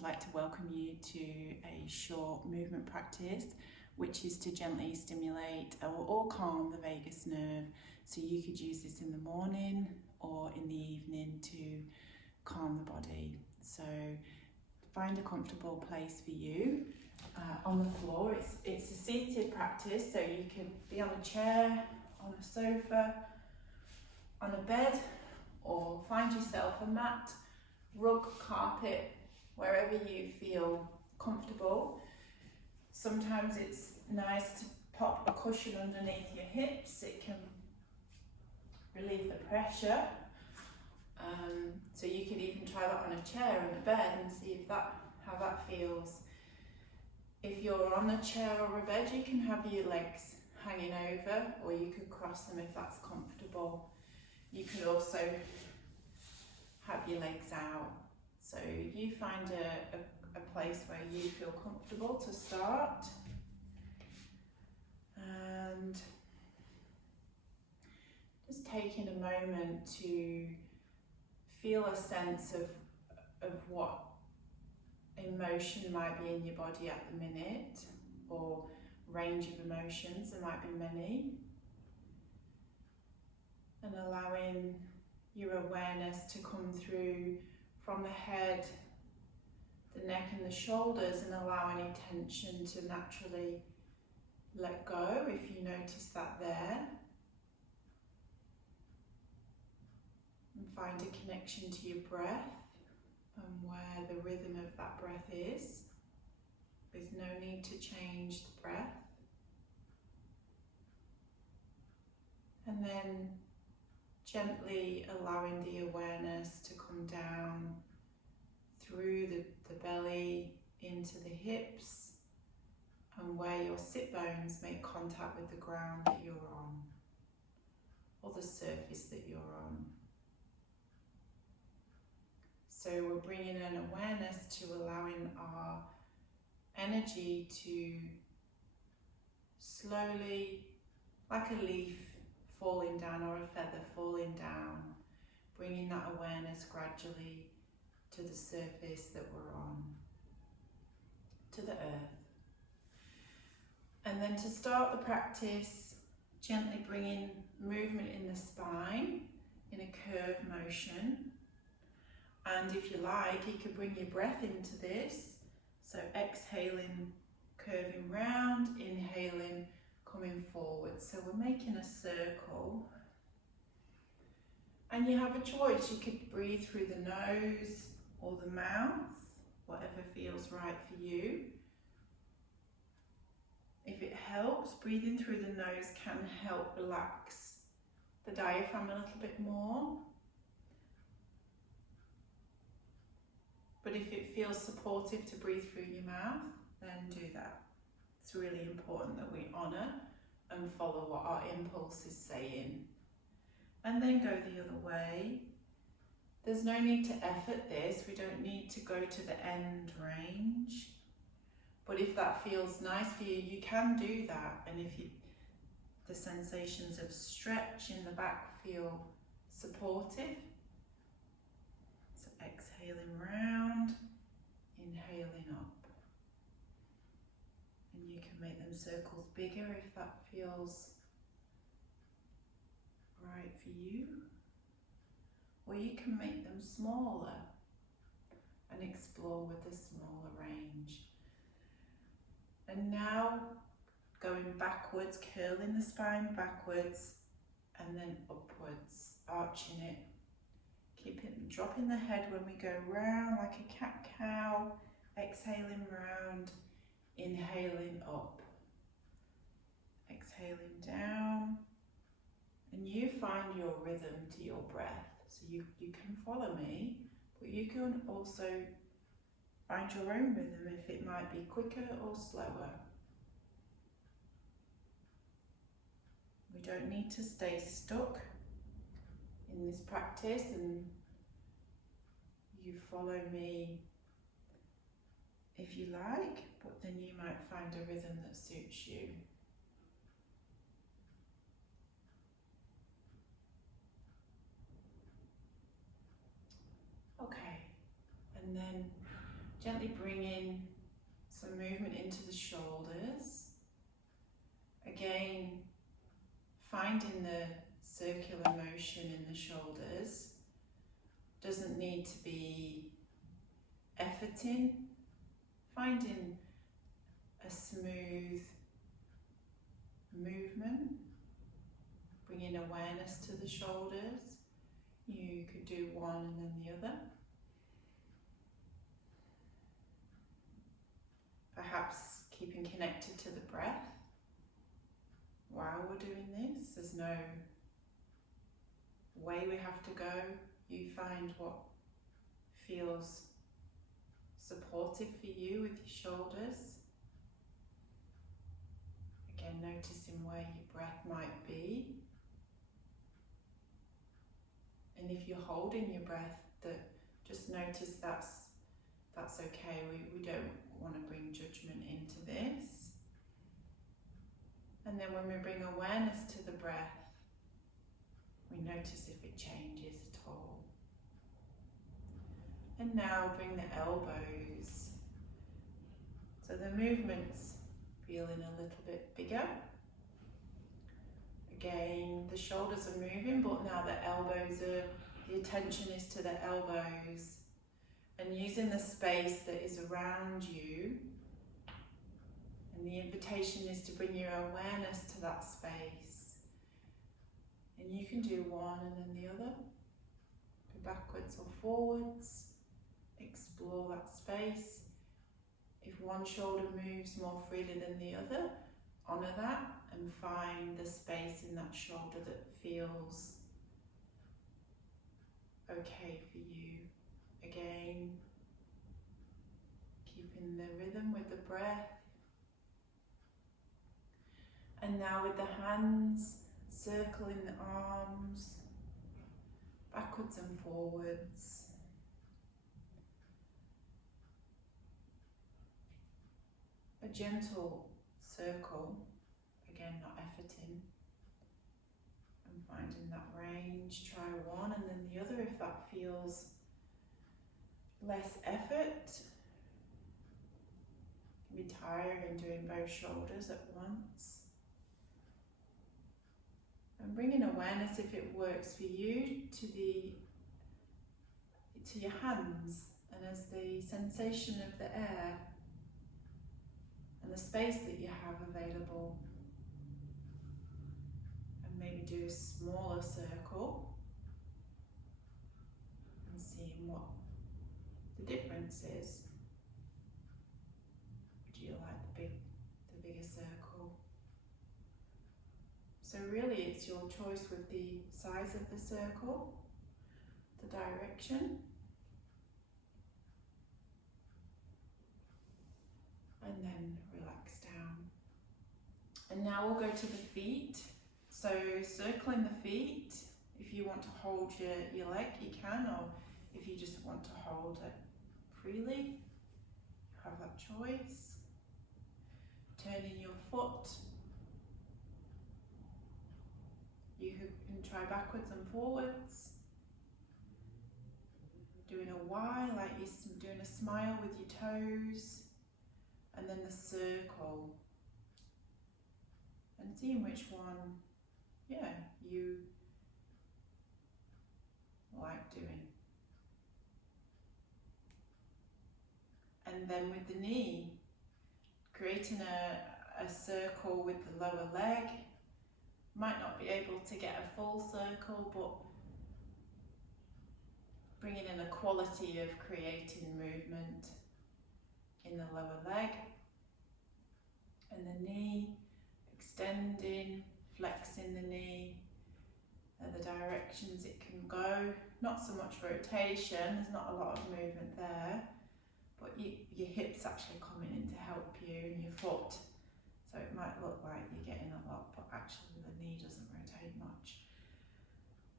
I'd like to welcome you to a short movement practice which is to gently stimulate or calm the vagus nerve. So you could use this in the morning or in the evening to calm the body. So find a comfortable place for you on the floor. It's a seated practice, so you can be on a chair, on a sofa, on a bed, or find yourself a mat, rug, carpet, wherever you feel comfortable. Sometimes it's nice to pop a cushion underneath your hips. It can relieve the pressure. So you could even try that on a chair and a bed and see how that feels. If you're on a chair or a bed, you can have your legs hanging over, or you could cross them if that's comfortable. You could also have your legs out. So you find a place where you feel comfortable to start. And just taking a moment to feel a sense of what emotion might be in your body at the minute, or range of emotions, there might be many. And allowing your awareness to come through from the head, the neck and the shoulders, and allow any tension to naturally let go if you notice that there. And find a connection to your breath and where the rhythm of that breath is. There's no need to change the breath. And then gently allowing the awareness to come down through the belly into the hips, and where your sit bones make contact with the ground that you're on, or the surface that you're on. So we're bringing an awareness to allowing our energy to slowly, like a leaf falling down or a feather falling down, bringing that awareness gradually to the surface that we're on, to the earth. And then to start the practice, gently bringing movement in the spine in a curve motion. And if you like, you could bring your breath into this. So exhaling, curving round, inhaling, coming forward. So we're making a circle. And you have a choice. You could breathe through the nose or the mouth, whatever feels right for you. If it helps, breathing through the nose can help relax the diaphragm a little bit more. But if it feels supportive to breathe through your mouth, then do that. It's really important that we honour and follow what our impulse is saying. And then go the other way. There's no need to effort this. We don't need to go to the end range. But if that feels nice for you, you can do that. And if the sensations of stretch in the back feel supportive, so exhaling round, inhaling up. And you can make them circles bigger if that feels right for you. Or you can make them smaller and explore with the smaller range. And now going backwards, curling the spine backwards and then upwards, arching it. Dropping the head when we go round like a cat-cow, exhaling round, inhaling up, exhaling down. And you find your rhythm to your breath. So you can follow me, but you can also find your own rhythm if it might be quicker or slower. We don't need to stay stuck in this practice, and you follow me if you like, but then you might find a rhythm that suits you. Okay, and then Gently bringing some movement into the shoulders. Again, finding the circular motion in the shoulders. Doesn't need to be efforting. Finding a smooth movement. Bringing awareness to the shoulders. You could do one and then the other. Perhaps keeping connected to the breath while we're doing this. There's no way we have to go. You find what feels supportive for you with your shoulders. Again, noticing where your breath might be. And if you're holding your breath, just notice that's okay. We don't want to bring judgment into this. And then when we bring awareness to the breath, we notice if it changes at all. And now bring the elbows. So the movement's feeling a little bit bigger. Again, the shoulders are moving, but now the attention is to the elbows. And using the space that is around you, and the invitation is to bring your awareness to that space. And you can do one and then the other. Go backwards or forwards. Explore that space. If one shoulder moves more freely than the other, honour that and find the space in that shoulder that feels okay for you. Again, keeping the rhythm with the breath. And now with the hands, circling the arms, backwards and forwards. A gentle circle, again not efforting. And finding that range, try one and then the other if that feels less effort. It can be tiring doing both shoulders at once. And bringing awareness, if it works for you, to your hands, and as the sensation of the air and the space that you have available. And maybe do a smaller circle and seeing what the difference is. Do you like the bigger circle? So really it's your choice with the size of the circle, the direction. And then relax down. And now we'll go to the feet. So circling the feet, if you want to hold your leg, you can, or if you just want to hold it freely, you have that choice. Turning your foot. You can try backwards and forwards. Doing a Y, like you're doing a smile with your toes. And then the circle. And seeing which one, you like doing. And then with the knee, creating a circle with the lower leg. Might not be able to get a full circle, but bringing in a quality of creating movement in the lower leg. And the knee, extending, flexing the knee, the directions it can go. Not so much rotation, there's not a lot of movement there, but your hips actually coming in to help you, and your foot. So it might look like you're getting a lot, but actually the knee doesn't rotate much.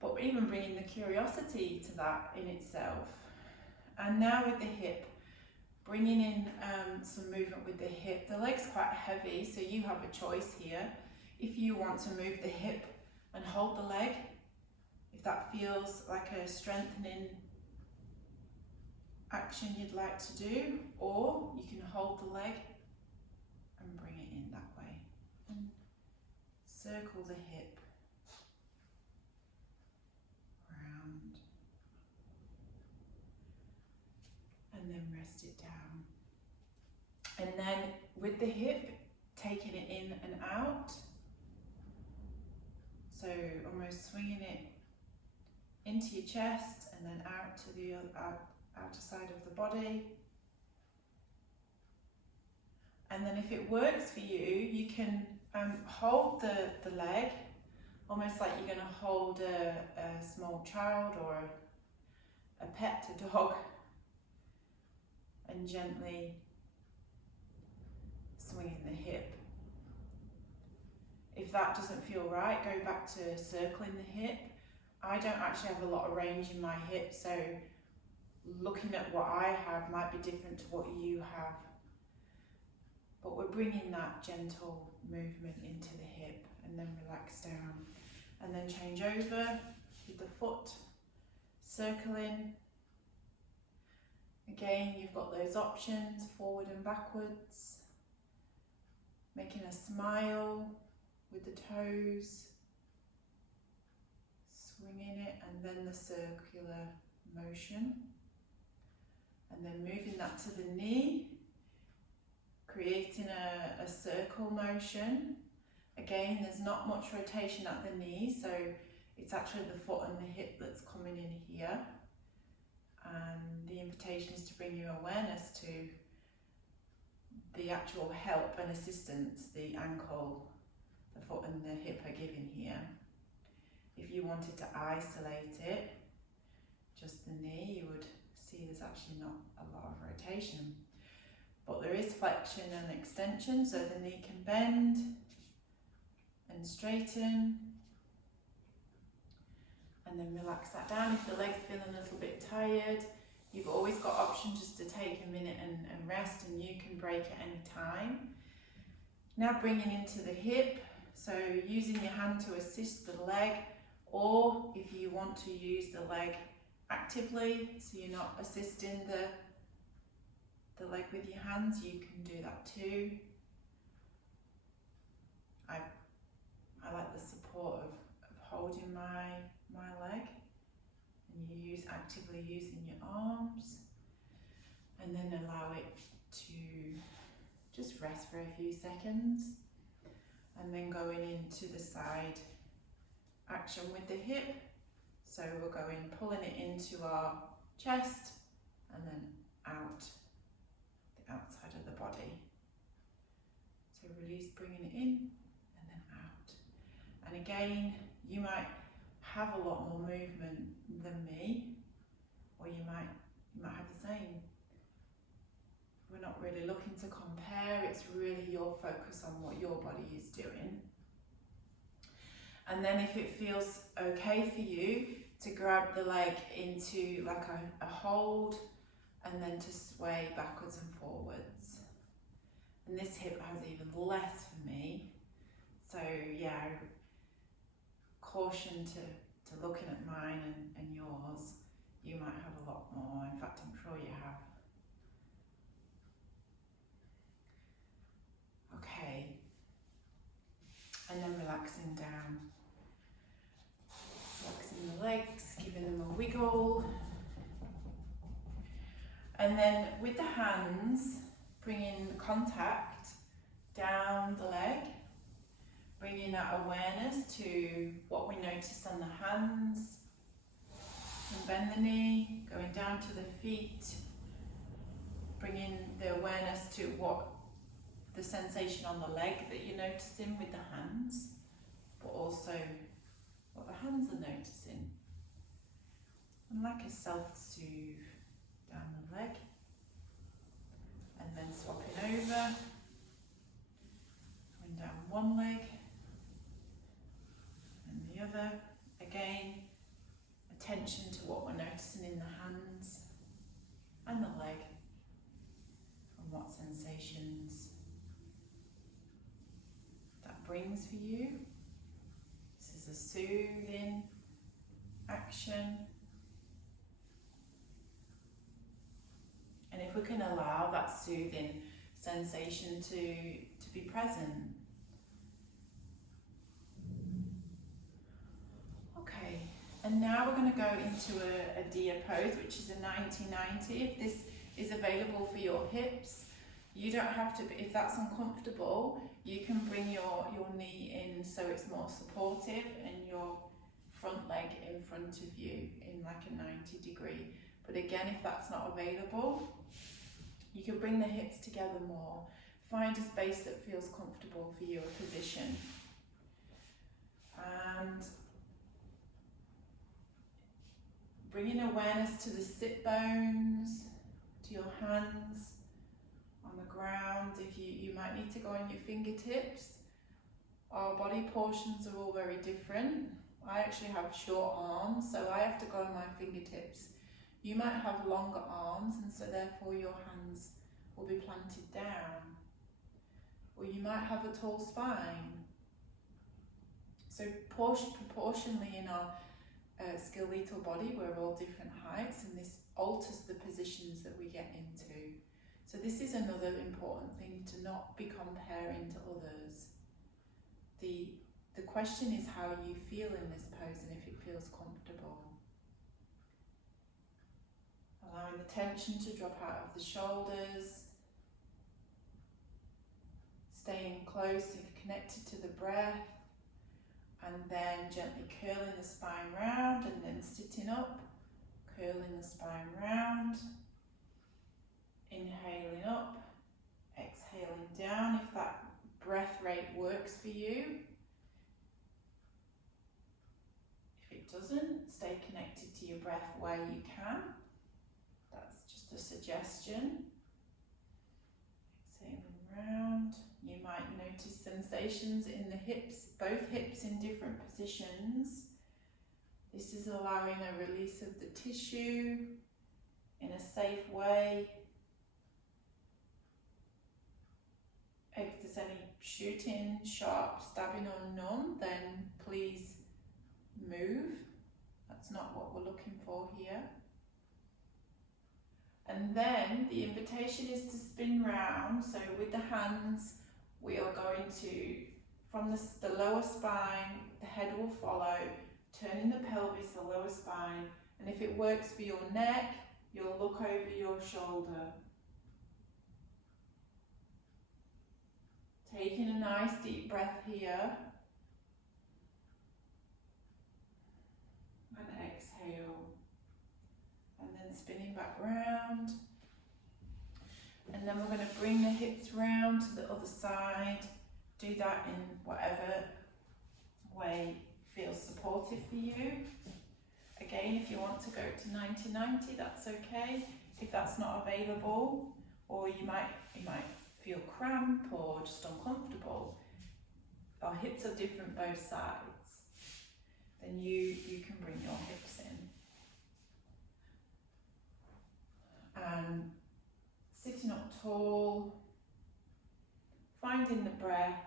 But even bringing the curiosity to that in itself. And now with the hip, bringing in some movement with the hip. The leg's quite heavy, so you have a choice here. If you want to move the hip and hold the leg, if that feels like a strengthening action you'd like to do, or you can hold the leg and bring it in that way. And circle the hip round and then rest it down. And then with the hip, taking it in and out. So almost swinging it into your chest and then out to the outer side of the body. And then if it works for you, you can hold the leg, almost like you're going to hold a small child or a pet, a dog, and gently swinging the hip. If that doesn't feel right, go back to circling the hip. I don't actually have a lot of range in my hip, so looking at what I have might be different to what you have. But we're bringing that gentle movement into the hip and then relax down. And then change over with the foot, circling. Again, you've got those options, forward and backwards. Making a smile with the toes. Swinging it, and then the circular motion. And then moving that to the knee. Creating a circle motion. Again, there's not much rotation at the knee, so it's actually the foot and the hip that's coming in here. And the invitation is to bring your awareness to the actual help and assistance the ankle, the foot and the hip are giving here. If you wanted to isolate it, just the knee, you would see there's actually not a lot of rotation. But there is flexion and extension, so the knee can bend and straighten. And then relax that down. If the leg's feeling a little bit tired, you've always got option just to take a minute and rest, and you can break at any time. Now bringing into the hip, so using your hand to assist the leg, or if you want to use the leg actively, so you're not assisting the leg with your hands, you can do that too. I like the support of holding my leg, and you actively using your arms, and then allow it to just rest for a few seconds, and then going into the side action with the hip. So we're pulling it into our chest and then out the outside of the body. So release, bringing it in and then out. And again, you might have a lot more movement than me, or you might have the same. We're not really looking to compare, it's really your focus on what your body is doing. And then if it feels okay for you, to grab the leg into like a hold, and then to sway backwards and forwards. And this hip has even less for me. So yeah, caution to looking at mine and yours. You might have a lot more. In fact, I'm sure you have. Okay. And then relaxing down. Relaxing the legs, giving them a wiggle. And then with the hands, bringing contact down the leg, bringing that awareness to what we notice on the hands. And bend the knee, going down to the feet, bringing the awareness to what the sensation on the leg that you're noticing with the hands, but also what the hands are noticing. And like a self-soothe down the leg, and then swapping over, going down one leg and the other. Again, attention to what we're noticing in the hands and the leg, and what sensations that brings for you. This is a soothing action. if we can allow that soothing sensation to be present. Okay, and now we're going to go into a deer pose, which is a 90-90. If this is available for your hips, you don't have to, if that's uncomfortable, you can bring your knee in so it's more supportive and your front leg in front of you in like a 90-degree. But again, if that's not available, you can bring the hips together more. Find a space that feels comfortable for your position. And bringing awareness to the sit bones, to your hands on the ground. If you might need to go on your fingertips. Our body portions are all very different. I actually have short arms, so I have to go on my fingertips. You might have longer arms, and so therefore your hands will be planted down. Or you might have a tall spine. So proportionally in our skeletal body, we're all different heights, and this alters the positions that we get into. So this is another important thing, to not be comparing to others. The question is how you feel in this pose and if it feels comfortable. Allowing the tension to drop out of the shoulders. Staying close and connected to the breath. And then gently curling the spine round and then sitting up. Curling the spine round. Inhaling up. Exhaling down if that breath rate works for you. If it doesn't, stay connected to your breath where you can. That's just a suggestion. Exhaling round. You might notice sensations in the hips, both hips in different positions. This is allowing a release of the tissue in a safe way. If there's any shooting, sharp, stabbing or numb, then please move. That's not what we're looking for here. And then the invitation is to spin round. So with the hands, we are going to, from the lower spine, the head will follow, turning the pelvis, the lower spine. And if it works for your neck, you'll look over your shoulder. Taking a nice deep breath here. And exhale. And then spinning back round. And then we're going to bring the hips round to the other side. Do that in whatever way feels supportive for you. Again, if you want to go to 90-90, that's okay. If that's not available, or you might feel cramp or just uncomfortable, our hips are different both sides, then you can bring your hips in. And sitting up tall, finding the breath.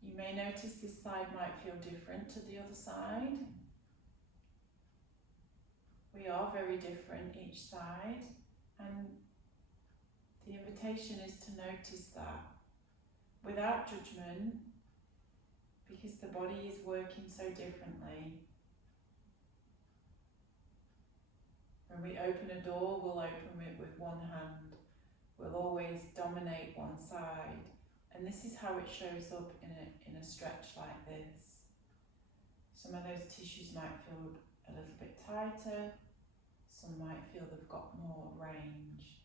You may notice this side might feel different to the other side. We are very different each side, and the invitation is to notice that without judgment, because the body is working so differently. When we open a door, we'll open it with one hand. We'll always dominate one side. And this is how it shows up in a stretch like this. Some of those tissues might feel a little bit tighter. Some might feel they've got more range.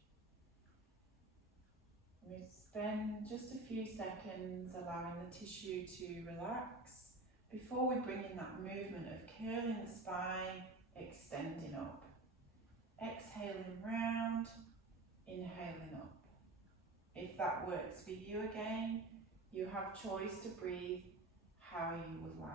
We spend just a few seconds allowing the tissue to relax before we bring in that movement of curling the spine, extending up. Exhaling round, inhaling up. If that works for you again, you have choice to breathe how you would like.